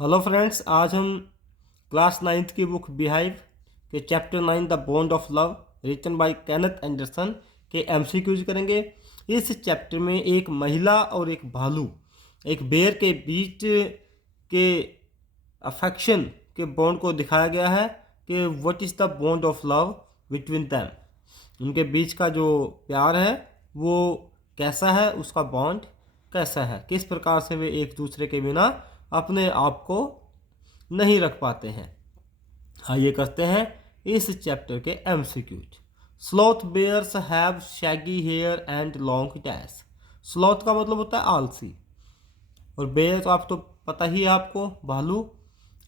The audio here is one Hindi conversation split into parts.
हेलो फ्रेंड्स, आज हम क्लास 9th की बुक बिहाइव के chapter 9 the bond of love written by Kenneth Anderson के एमसीक्यूज करेंगे। इस चैप्टर में एक महिला और एक भालू, एक बेर के बीच के अफेक्शन के बॉन्ड को दिखाया गया है कि what is the bond of love between them. उनके बीच का जो प्यार है वो कैसा है, उसका बॉन्ड कैसा है, किस प्रकार से वे एक दूसरे के बिना अपने आप को नहीं रख पाते हैं। आइए करते हैं इस चैप्टर के MCQs. Sloth bears have shaggy hair and long dash. Sloth का मतलब होता है आलसी, और बेयर तो आप तो पता ही है आपको, भालू।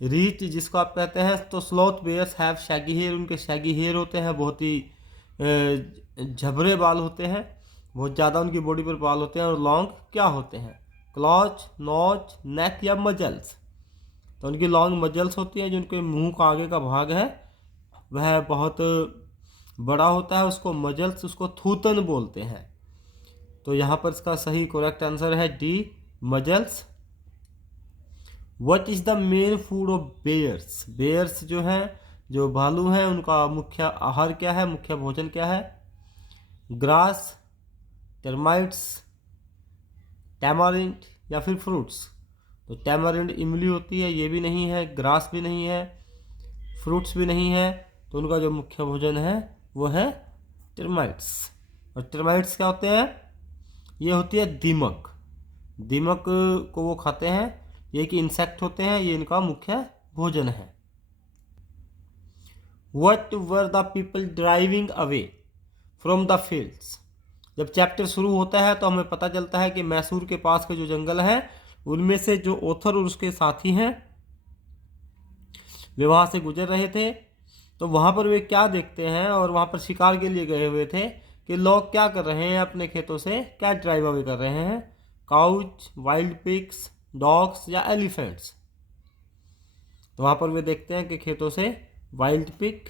रीच जिसको आप कहते हैं, तो sloth bears have shaggy hair, उनके शैगी हेयर होते हैं, बहुत ही झबरे बाल होते हैं, बहुत ज़्यादा उनकी बॉडी पर बाल होते हैं। और लॉन्ग क्या होते हैं? क्लॉच, नॉच, नेक या मजल्स। तो उनकी लॉन्ग मजल्स होती हैं, जिनके मुंह का आगे का भाग है वह बहुत बड़ा होता है, उसको मजल्स, उसको थूतन बोलते हैं। तो यहाँ पर इसका सही करेक्ट आंसर है D, muzzles. What is the main food of bears? Bears जो हैं, जो भालू हैं, उनका मुख्य आहार क्या है, मुख्य भोजन क्या है? ग्रास, टर्माइट्स, टैमारिंड या फिर फ्रूट्स। तो टैमारिंड इमली होती है, ये भी नहीं है, ग्रास भी नहीं है, फ्रूट्स भी नहीं है। तो उनका जो मुख्य भोजन है वो है टर्माइट्स। और टर्माइट्स क्या होते हैं? ये होती है दीमक। दीमक को वो खाते हैं, ये कि इंसेक्ट होते हैं, ये इनका मुख्य भोजन है। What were the people driving away from the fields? जब चैप्टर शुरू होता है तो हमें पता चलता है कि मैसूर के पास के जो जंगल हैं, उनमें से जो ऑथर और उसके साथी हैं वे वहाँ से गुजर रहे थे। तो वहाँ पर वे क्या देखते हैं, और वहाँ पर शिकार के लिए गए हुए थे कि लोग क्या कर रहे हैं, अपने खेतों से क्या ड्राइव अवे कर रहे हैं? काउच, वाइल्ड पिग्स, डॉग्स या एलिफेंट्स। तो वहाँ पर वे देखते हैं कि खेतों से वाइल्ड पिग,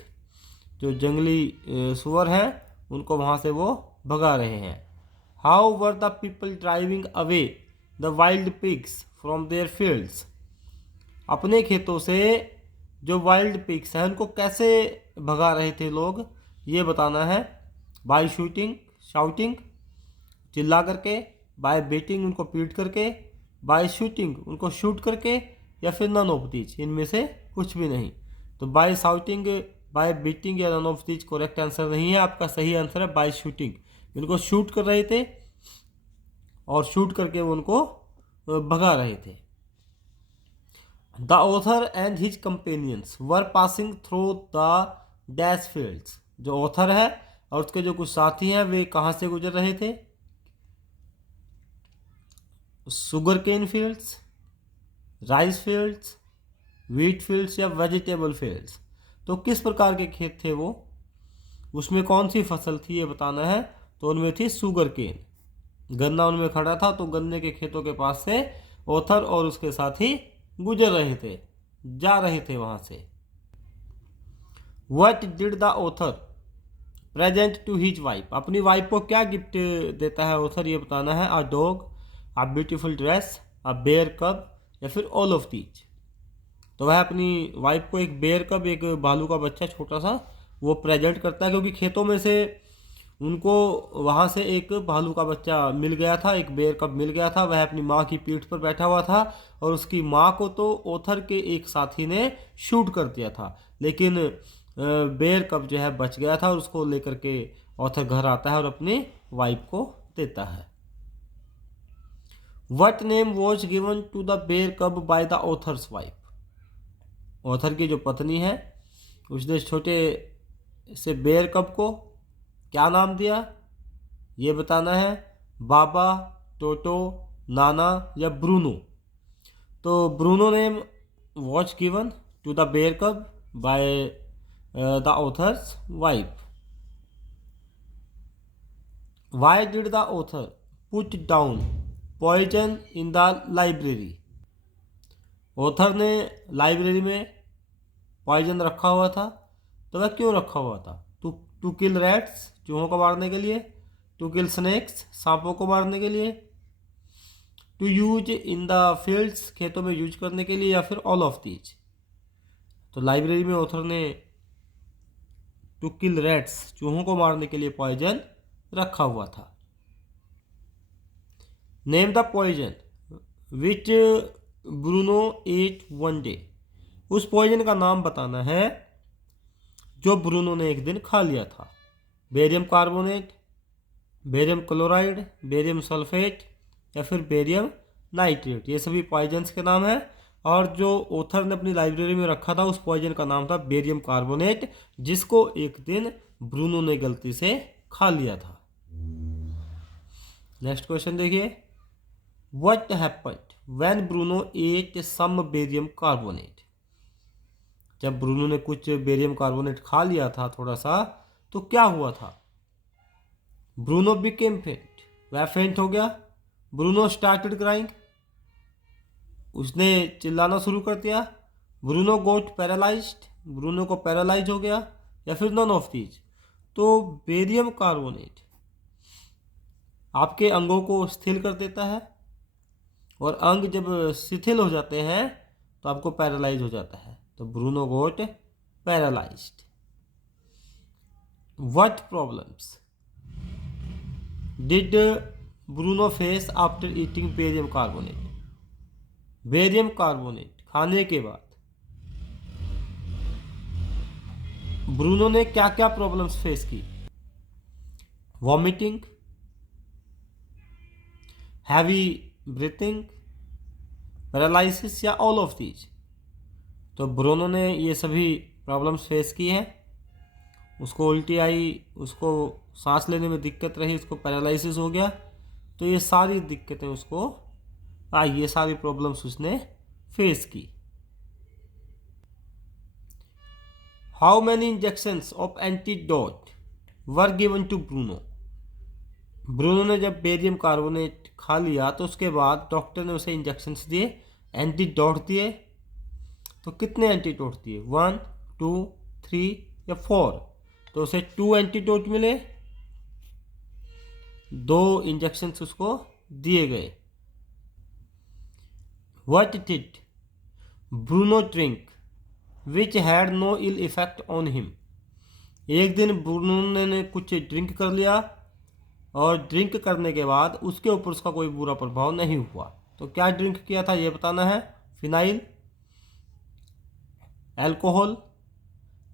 जो जंगली सुअर हैं, उनको वहाँ से वो भगा रहे हैं। How were the people driving away the wild pigs from there fields? अपने खेतों से जो वाइल्ड पिग्स हैं उनको कैसे भगा रहे थे लोग, ये बताना है। बाय शूटिंग, शाउटिंग, चिल्ला करके, बाय बीटिंग, उनको पीट करके, बाय शूटिंग, उनको शूट करके, या फिर नन ऑफ दीज, इनमें से कुछ भी नहीं। तो बाय शाउटिंग, बाय बीटिंग या none of these correct answer नहीं है। आपका सही आंसर है बाय शूटिंग। इनको शूट कर रहे थे और शूट करके वो उनको भगा रहे थे। The author and his companions were passing through the dash fields. जो ऑथर है और उसके जो कुछ साथी हैं वे कहाँ से गुजर रहे थे? Sugar cane fields, rice fields, wheat fields या वेजिटेबल फील्ड्स। तो किस प्रकार के खेत थे वो, उसमें कौन सी फसल थी, ये बताना है। तो उनमें थी शुगर केन, गन्ना उनमें खड़ा था। तो गन्ने के खेतों के पास से ऑथर और उसके साथी गुजर रहे थे, जा रहे थे वहां से। What did the author present to his wife? अपनी वाइफ को क्या गिफ्ट देता है ऑथर, ये बताना है। A dog, a beautiful dress, a bear cub, या फिर ऑल ऑफ दीज। तो वह अपनी वाइफ को एक बेयर कब, एक भालू का बच्चा छोटा सा, वो प्रेजेंट करता है, क्योंकि खेतों में से उनको वहाँ से एक भालू का बच्चा मिल गया था, एक बेयर कब मिल गया था। वह अपनी माँ की पीठ पर बैठा हुआ था, और उसकी माँ को तो ऑथर के एक साथी ने शूट कर दिया था, लेकिन बेयर कब जो है बच गया था, और उसको लेकर के ऑथर घर आता है और अपनी वाइफ को देता है। What name was given to the bear cub by the author's wife? Author की जो पत्नी है उसने छोटे से बेयर कब को क्या नाम दिया, ये बताना है। बाबा, टोटो, नाना या ब्रूनो। तो Bruno name was given to the bear cub by the author's wife. Why did the author put down poison in the library? Author ने लाइब्रेरी में पॉइजन रखा हुआ था, तो वह क्यों रखा हुआ था? टू किल रैट्स, चूहों को मारने के लिए, टू किल स्नेक्स, सांपों को मारने के लिए, to use in the fields, खेतों में यूज करने के लिए, या फिर ऑल ऑफ दीज। तो लाइब्रेरी में ऑथर ने टू किल रैट्स, चूहों को मारने के लिए पॉइजन रखा हुआ था। Name the poison which Bruno ate one day, उस पॉइजन का नाम बताना है जो ब्रूनो ने एक दिन खा लिया था। Barium carbonate, barium chloride, barium sulphate, या फिर बेरियम नाइट्रेट, ये सभी पॉइजन्स के नाम हैं। और जो ऑथर ने अपनी लाइब्रेरी में रखा था उस पॉइजन का नाम था बेरियम कार्बोनेट, जिसको एक दिन ब्रूनो ने गलती से खा लिया था। नेक्स्ट क्वेश्चन देखिए, what happened when Bruno ate some barium carbonate, जब ब्रूनो ने कुछ बेरियम कार्बोनेट खा लिया था थोड़ा सा, तो क्या हुआ था। ब्रूनो बिकेम फेंट, वह फेंट हो गया। ब्रूनो स्टार्टेड क्राइंग, उसने चिल्लाना शुरू कर दिया। ब्रूनो गोट पैरालाइज्ड, ब्रूनो को पैरालाइज हो गया, या फिर नॉन ऑफ दीज। तो बेरियम कार्बोनेट आपके अंगों को शिथिल कर देता है, और अंग जब शिथिल हो जाते हैं तो आपको पैरालाइज हो जाता है। तो Bruno got paralysed. What problems did Bruno face after eating barium carbonate, barium carbonate खाने के बाद ब्रूनो ने क्या क्या प्रॉब्लम्स फेस की। वॉमिटिंग, हैवी ब्रीथिंग, पैरालिसिस, या ऑल ऑफ दीज। तो ब्रूनो ने ये सभी प्रॉब्लम्स फेस की हैं। उसको उल्टी आई, उसको सांस लेने में दिक्कत रही, उसको पैरालिसिस हो गया। तो ये सारी दिक्कतें उसको आई, ये सारी प्रॉब्लम्स उसने फेस की। How many injections of antidote were given to Bruno, Bruno ने जब बेरियम कार्बोनेट खा लिया तो उसके बाद डॉक्टर ने उसे इंजेक्शंस दिए, एंटीडोट दिए। तो कितने एंटीडोट दिए, 1, 2, 3 या 4। तो उसे 2 एंटीडोट मिले, 2 इंजेक्शंस उसको दिए गए। What did Bruno drink which had no ill effect on him, एक दिन ब्रूनो ने कुछ ड्रिंक कर लिया, और ड्रिंक करने के बाद उसके ऊपर उसका कोई बुरा प्रभाव नहीं हुआ। तो क्या ड्रिंक किया था ये बताना है। फिनाइल, अल्कोहल,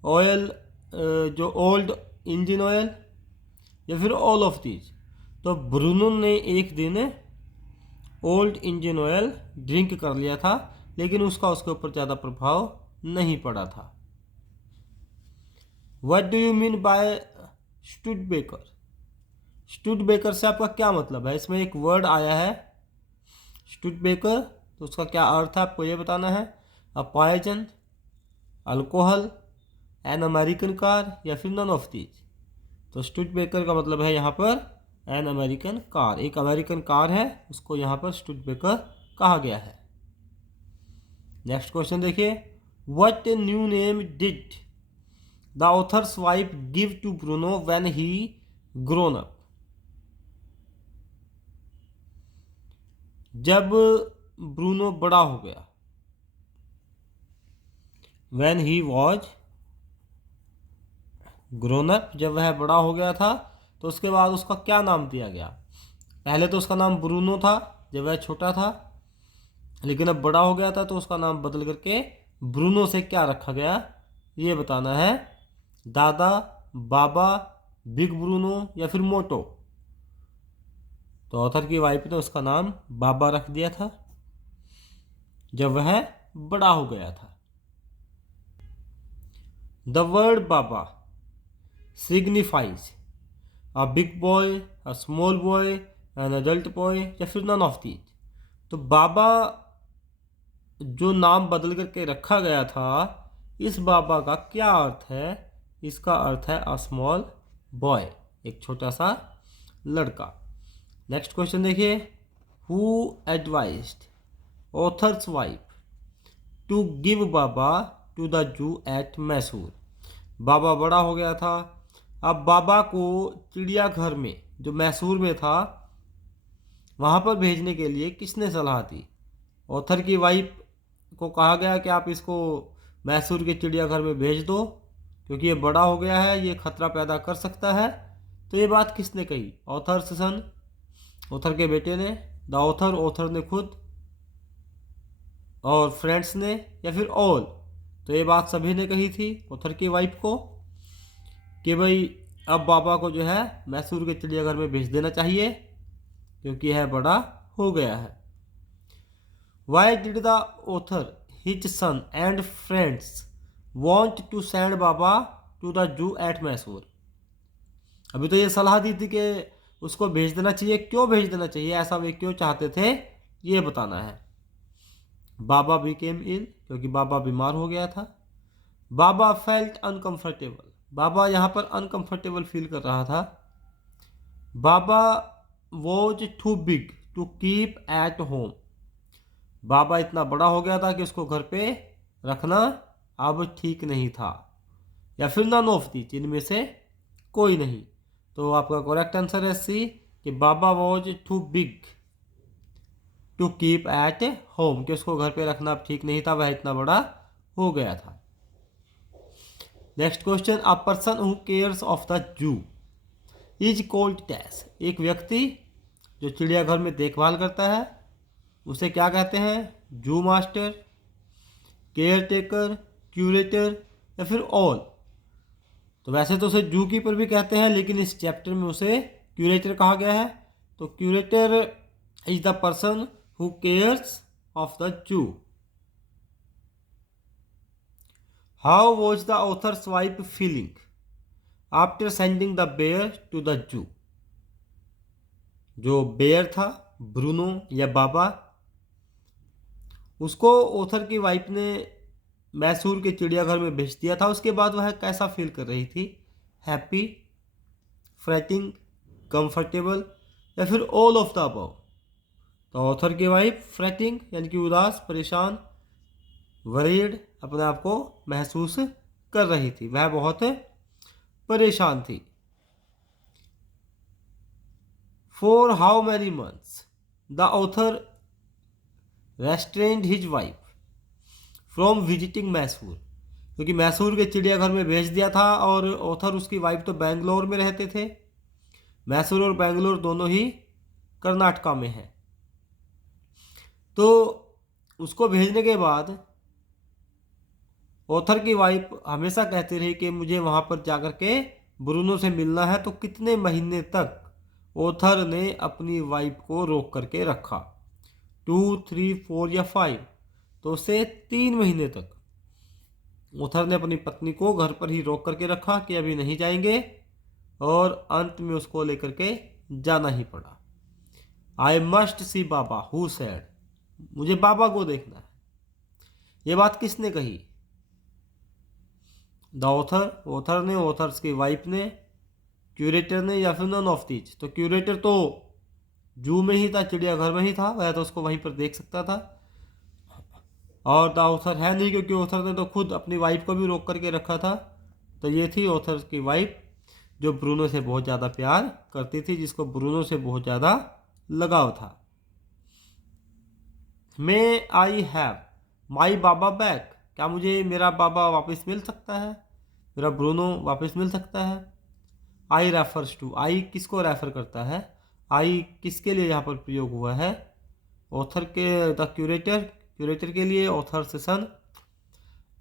ऑयल, जो ओल्ड इंजन ऑयल, या फिर ऑल ऑफ दीज। तो ब्रूनो ने एक दिन ओल्ड इंजन ऑयल ड्रिंक कर लिया था, लेकिन उसका उसके ऊपर ज़्यादा प्रभाव नहीं पड़ा था। What do you mean by Studebaker, Studebaker से आपका क्या मतलब है। इसमें एक वर्ड आया है स्टूडबेकर, तो उसका क्या अर्थ है आपको ये बताना है। A poison, alcohol, an American car, या फिर नन ऑफ दीज। तो स्टूडबेकर का मतलब है यहाँ पर एन अमेरिकन कार, एक अमेरिकन कार है, उसको यहाँ पर स्टूडबेकर कहा गया है। नेक्स्ट क्वेश्चन देखिए, what new name did the author's wife give to Bruno when he grown up, जब ब्रूनो बड़ा हो गया। When he was grown up, जब वह बड़ा हो गया था तो उसके बाद उसका क्या नाम दिया गया। पहले तो उसका नाम ब्रूनो था जब वह छोटा था, लेकिन अब बड़ा हो गया था तो उसका नाम बदल करके ब्रूनो से क्या रखा गया ये बताना है। दादा, बाबा, बिग ब्रूनो, या फिर मोटो। तो ऑथर की वाइफ ने उसका नाम बाबा रख दिया था जब वह बड़ा हो गया था। The word Baba signifies a big boy, a small boy, an adult boy, या फिर नन ऑफ दीज। तो बाबा जो नाम बदल करके रखा गया था, इस बाबा का क्या अर्थ है। इसका अर्थ है अ स्मॉल बॉय, एक छोटा सा लड़का। नेक्स्ट क्वेश्चन देखिए, who advised author's wife to give Baba to the zoo at Mysore. Baba बड़ा हो गया था, अब बाबा को चिड़ियाघर में जो मैसूर में था वहाँ पर भेजने के लिए किसने सलाह दी? ऑथर की वाइफ को कहा गया कि आप इसको मैसूर के चिड़ियाघर में भेज दो क्योंकि ये बड़ा हो गया है, ये खतरा पैदा कर सकता है। तो ये बात किसने कही? ऑथर्स सन, ऑथर के बेटे ने, द ऑथर, ऑथर ने खुद, और फ्रेंड्स ने, या फिर ऑल? तो ये बात सभी ने कही थी ऑथर की वाइफ को कि भाई अब बाबा को जो है मैसूर के चिड़ियाघर में भेज देना चाहिए क्योंकि यह बड़ा हो गया है। Why did the author, his son and friends want to send Baba to the zoo at Mysore? अभी तो ये सलाह दी थी कि उसको भेज देना चाहिए, क्यों भेज देना चाहिए, ऐसा वे क्यों चाहते थे, ये बताना है। बाबा बिकेम इल, क्योंकि बाबा बीमार हो गया था। बाबा फेल्ट अनकंफर्टेबल, बाबा यहाँ पर अनकंफर्टेबल फील कर रहा था। Baba was too big to keep at home, Baba इतना बड़ा हो गया था कि उसको घर पे रखना अब ठीक नहीं था। या फिर नन ऑफ दी, जिनमें से कोई नहीं। तो आपका करेक्ट आंसर है सी, कि Baba was too big to keep at home, कि उसको घर पे रखना अब ठीक नहीं था, वह इतना बड़ा हो गया था। Next question, a person who cares of the जू इज कॉल्ड डैश, एक व्यक्ति जो चिड़ियाघर में देखभाल करता है उसे क्या कहते हैं? जू मास्टर, केयर टेकर, क्यूरेटर, या फिर ऑल? तो वैसे तो उसे जू कीपर भी कहते हैं, लेकिन इस चैप्टर में उसे क्यूरेटर कहा गया है। तो curator is the person who cares of the zoo. How was the author's wife feeling after sending the bear to the zoo? जो बेयर था, ब्रूनो या बाबा, उसको ऑथर की वाइफ ने मैसूर के चिड़ियाघर में भेज दिया था, उसके बाद वह कैसा फील कर रही थी? हैप्पी, फ्रेटिंग, कंफर्टेबल, या फिर ऑल ऑफ द अबव? तो ऑथर की वाइफ फ्रेटिंग यानी कि उदास, परेशान, वरीड, अपने आप को महसूस कर रही थी, वह बहुत परेशान थी। For how many months the author restrained his wife from visiting Mysore, क्योंकि मैसूर के चिड़ियाघर में भेज दिया था और ऑथर, उसकी वाइफ तो बेंगलोर में रहते थे। मैसूर और बेंगलोर दोनों ही कर्नाटका में है। तो उसको भेजने के बाद ऑथर की वाइफ हमेशा कहती रही कि मुझे वहाँ पर जाकर के ब्रूनो से मिलना है। तो कितने महीने तक ऑथर ने अपनी वाइफ को रोक करके रखा? 2, 3, 4 या 5? तो उसे 3 महीने तक ऑथर ने अपनी पत्नी को घर पर ही रोक करके रखा कि अभी नहीं जाएंगे, और अंत में उसको लेकर के जाना ही पड़ा। I must see Baba who said, मुझे बाबा को देखना है। ये बात किसने कही? द ऑथर, ऑथर ने, ऑथर्स की वाइफ ने, क्यूरेटर ने, या फिर नन ऑफ दीज? तो क्यूरेटर तो जू में ही था, चिड़ियाघर में ही था, वह तो उसको वहीं पर देख सकता था। और द ऑथर है नहीं, क्योंकि ऑथर ने तो खुद अपनी वाइफ को भी रोक करके रखा था। तो ये थी ऑथर की वाइफ जो ब्रूनो से बहुत ज़्यादा प्यार करती थी, जिसको ब्रूनो से बहुत ज़्यादा लगाव था। मे I have my Baba back, क्या मुझे मेरा बाबा वापस मिल सकता है, मेरा ब्रूनो वापस मिल सकता है? आई रेफर्स टू, आई किसको रेफर करता है? आई किसके लिए यहाँ पर प्रयोग हुआ है? ऑथर के, द क्यूरेटर, क्यूरेटर के लिए, ऑथर्स सन,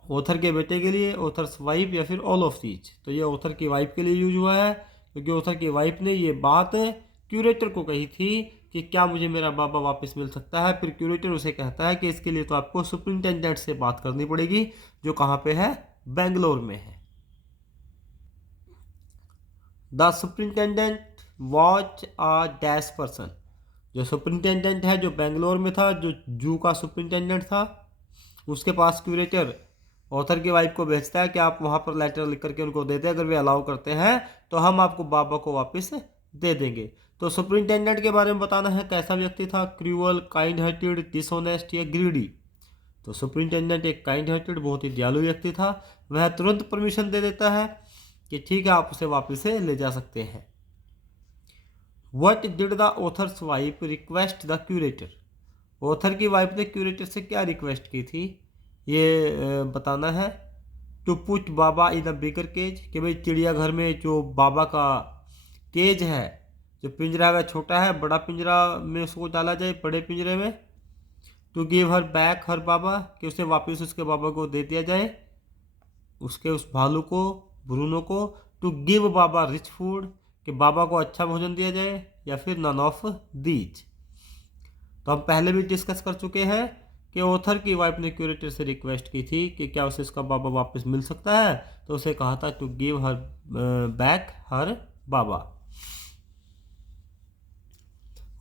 ऑथर के बेटे के लिए, ऑथर्स वाइफ, या फिर ऑल ऑफ दीज? तो ये ऑथर की वाइफ के लिए यूज हुआ है, क्योंकि ऑथर की वाइफ ने ये बात क्यूरेटर को कही थी कि क्या मुझे मेरा बाबा वापस मिल सकता है। फिर क्यूरेटर उसे कहता है कि इसके लिए तो आपको सुपरिंटेंडेंट से बात करनी पड़ेगी, जो कहाँ पे है? बेंगलोर में है। The superintendent watch a dash person, जो सुपरिंटेंडेंट है जो बेंगलोर में था, जो जू का सुपरिंटेंडेंट था, उसके पास क्यूरेटर ऑथर की वाइफ को भेजता है कि आप वहाँ पर लेटर लिख करके उनको दे दें, अगर वे अलाउ करते हैं तो हम आपको बाबा को वापस दे देंगे। तो सुपरिंटेंडेंट के बारे में बताना है, कैसा व्यक्ति था? क्रूअल, काइंड हार्टेड, डिसऑनेस्ट, या ग्रीडी? तो सुपरिंटेंडेंट एक काइंड हार्टेड, बहुत ही दयालु व्यक्ति था। वह तुरंत परमिशन दे देता है कि ठीक है, आप उसे वापस से ले जा सकते हैं। What did the author's wife request the curator, author की वाइफ ने क्यूरेटर से क्या रिक्वेस्ट की थी, ये बताना है। To put Baba in a bigger cage, कि भाई चिड़ियाघर में जो बाबा का केज है, जो पिंजरा है वह छोटा है, बड़ा पिंजरा में उसको डाला जाए, बड़े पिंजरे में। To give her back her बाबा, कि उसे वापस उसके बाबा को दे दिया जाए, उसके उस भालू को, ब्रूनो को। To give Baba rich food, कि बाबा को अच्छा भोजन दिया जाए, या फिर नन ऑफ दीज। तो हम पहले भी डिस्कस कर चुके हैं कि ऑथर की वाइफ ने क्यूरेटर से रिक्वेस्ट की थी कि क्या उसे उसका बाबा वापस मिल सकता है, तो उसे कहा था to give her back her Baba.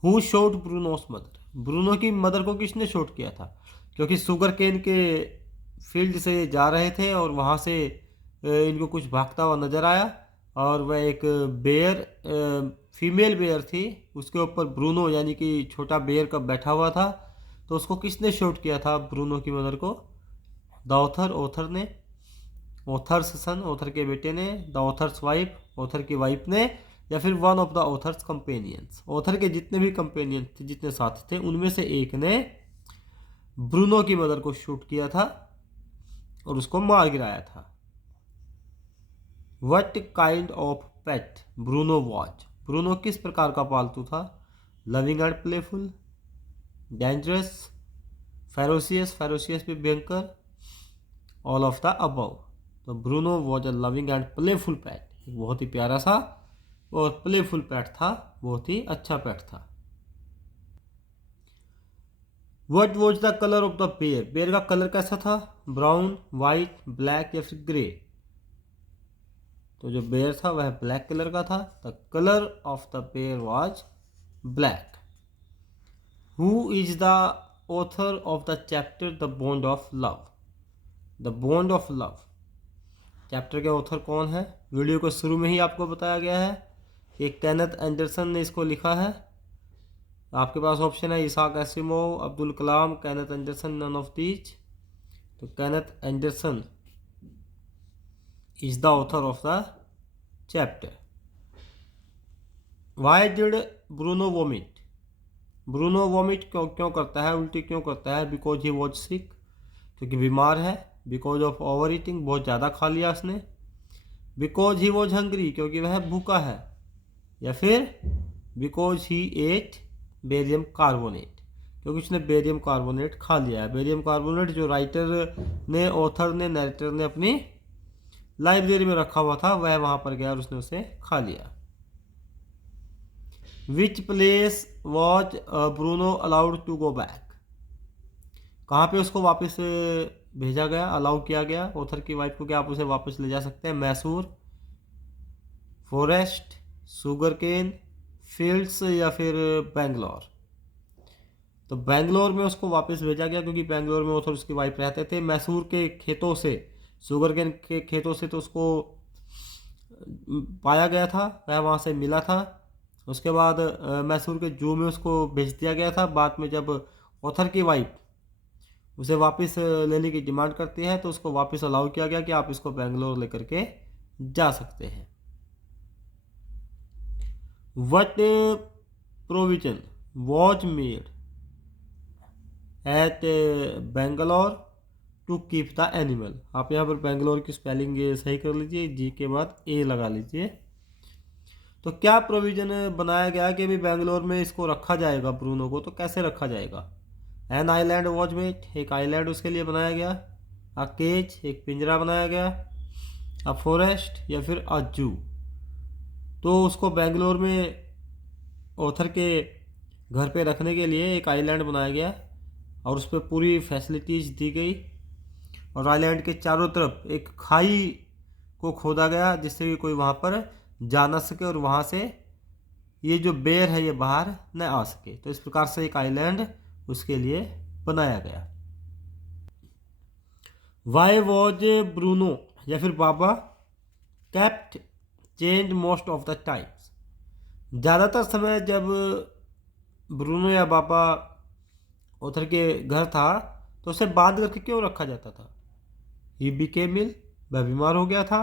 Who shot Bruno's mother, Bruno की मदर को किसने शॉट किया था, क्योंकि शुगर केन के फील्ड से जा रहे थे और वहाँ से इनको कुछ भागता हुआ नजर आया, और वह एक बेयर, फीमेल बेयर थी, उसके ऊपर ब्रूनो यानी कि छोटा बेयर का बैठा हुआ था। तो उसको किसने शॉट किया था ब्रूनो की मदर को, द ऑथर, ऑथर ने, ऑथर्स सन, ऑथर के बेटे ने, द ऑथर्स वाइफ, ऑथर की वाइफ ने, या फिर one of the author's companions, author के जितने भी कंपेनियन थे, जितने साथी थे, उनमें से एक ने ब्रूनो की मदर को शूट किया था और उसको मार गिराया था। What kind of pet Bruno watch, Bruno किस प्रकार का पालतू था, loving and playful, dangerous, ferocious, ferocious भी भयंकर, ऑल ऑफ द अबव। तो Bruno was a loving and playful PAT, बहुत ही प्यारा सा और प्लेफुल पैट था, बहुत ही अच्छा पैट था। What was the colour of the bear, bear का कलर कैसा था, ब्राउन, वाइट, ब्लैक या फिर ग्रे। तो जो बेयर था वह ब्लैक कलर का था, the colour of the bear was black. Who is the author of the chapter the bond of love, the bond of love chapter के ऑथर कौन है, वीडियो को शुरू में ही आपको बताया गया है कि केनेथ एंडरसन ने इसको लिखा है। आपके पास ऑप्शन है Isaac Asimov, Abdul Kalam, Kenneth Anderson, none of these. तो Kenneth Anderson is the author of the chapter. Why did Bruno vomit, Bruno vomit क्यों क्यों करता है, उल्टी क्यों करता है, बिकॉज ही वॉज सिक, क्योंकि बीमार है, बिकॉज ऑफ ओवर ईटिंग, बहुत ज़्यादा खा लिया उसने, बिकॉज ही वॉज हंग्री, क्योंकि वह भूखा है, या फिर because he ate barium carbonate, क्योंकि उसने बेरियम कार्बोनेट खा लिया है। बेरियम कार्बोनेट जो राइटर ने, ऑथर ने, नरेटर ने अपनी लाइब्रेरी में रखा हुआ था, वह वहाँ पर गया और उसने उसे खा लिया। Which place was Bruno allowed to go back, कहाँ पे उसको वापस भेजा गया, अलाउ किया गया ऑथर की वाइफ को कि आप उसे वापस ले जा सकते हैं, Mysore, forest, sugar cane, fields या फिर बेंगलोर। तो बेंगलोर में उसको वापस भेजा गया क्योंकि बेंगलोर में ऑथर उसकी वाइफ रहते थे। मैसूर के खेतों से, शुगर केन के खेतों से तो उसको पाया गया था, वह वहाँ से मिला था। उसके बाद मैसूर के जू में उसको भेज दिया गया था। बाद में जब ऑथर की वाइफ उसे वापस लेने की डिमांड करती है तो उसको वापस अलाउ किया गया कि आप इसको बेंगलोर लेकर के जा सकते हैं। What provision was made at Bangalore to keep the animal, आप यहाँ पर बेंगलोर की स्पेलिंग सही कर लीजिए, जी के बाद ए लगा लीजिए। तो क्या प्रोविजन बनाया गया कि अभी बेंगलोर में इसको रखा जाएगा ब्रूनो को, तो कैसे रखा जाएगा। एन आइलैंड वॉज मेड, एक आइलैंड उसके लिए बनाया गया। अ केज, एक पिंजरा बनाया गया। अ फॉरेस्ट या फिर अ जू। तो उसको बेंगलोर में ऑथर के घर पे रखने के लिए एक आइलैंड बनाया गया और उस पर पूरी फैसिलिटीज़ दी गई, और आइलैंड के चारों तरफ एक खाई को खोदा गया जिससे कि कोई वहाँ पर जा ना सके और वहाँ से ये जो बेर है ये बाहर न आ सके। तो इस प्रकार से एक आइलैंड उसके लिए बनाया गया। वाई वॉज ब्रूनो या फिर Baba kept chained most of the times, ज़्यादातर समय जब ब्रूनो या बाबा ऑथर के घर था तो उसे बांध करके क्यों रखा जाता था। ही बिकेम इल, वह बीमार हो गया था।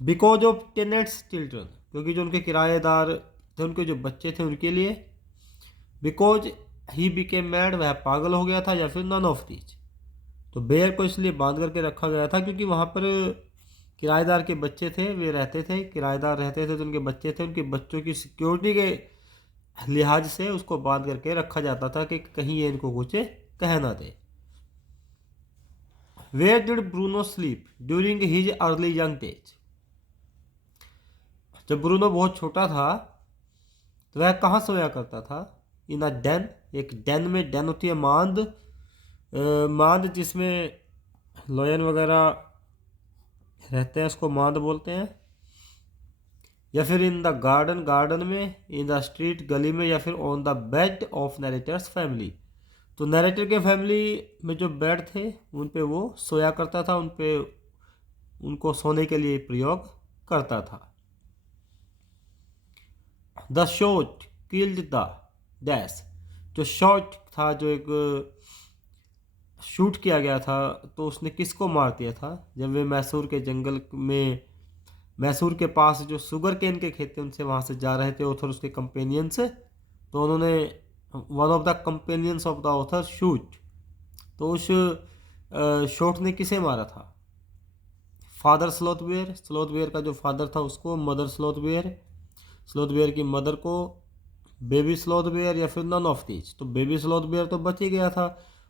बिकॉज ऑफ टेनेंट्स चिल्ड्रन, क्योंकि जो उनके किराएदार थे उनके जो बच्चे थे उनके लिए, बिकॉज ही बिकेम मैड, वह पागल हो गया था, या फिर नन ऑफ दीज। तो बेयर को इसलिए बांध करके रखा गया था क्योंकि वहाँ पर किराएदार के बच्चे थे, वे रहते थे, किराएदार रहते थे तो उनके बच्चे थे, उनके बच्चों की सिक्योरिटी के लिहाज से उसको बांध करके रखा जाता था कि कहीं ये इनको कुछ कह ना दे। Where did Bruno sleep during his early young age? जब ब्रूनो बहुत छोटा था तो वह कहाँ सोया करता था? इन अ डेन, एक डेन में, डेन होती है मांद, मांद जिसमें लॉयन वगैरह रहते हैं उसको मांद बोलते हैं। या फिर इन द गार्डन, गार्डन में, इन द स्ट्रीट, गली में, या फिर on the bed of narrator's family. तो नरेटर के फैमिली में जो बेड थे उन पे वो सोया करता था, उन पे उनको सोने के लिए प्रयोग करता था। The shot killed the dash, जो शॉट था, जो एक शूट किया गया था, तो उसने किसको मार दिया था? जब वे मैसूर के जंगल में, मैसूर के पास जो शुगर केन के खेत थे उनसे वहाँ से जा रहे थे ऑथर उसके कंपेनियंस, तो उन्होंने, one of the companions of the author shoot, तो उस शॉट ने किसे मारा था? Father sloth bear, sloth bear का जो फादर था उसको, mother sloth bear, sloth bear की मदर को, बेबी स्लॉथ बेयर, या फिर नन ऑफ दीज। तो बेबी स्लॉथ बेयर तो बच ही गया था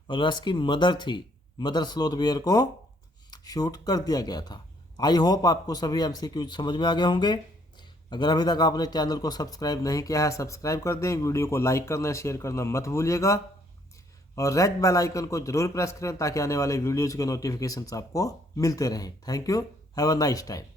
और उसकी मदर थी, मदर स्लॉथ बेयर को शूट कर दिया गया था। आई होप आपको सभी एमसीक्यू समझ में आ गए होंगे। अगर अभी तक आपने चैनल को सब्सक्राइब नहीं किया है, सब्सक्राइब कर दें, वीडियो को लाइक करना, शेयर करना मत भूलिएगा, और रेड बेल आइकन को जरूर प्रेस करें ताकि आने वाले वीडियोज़ के नोटिफिकेशंस आपको मिलते रहें। Thank you, have a nice time.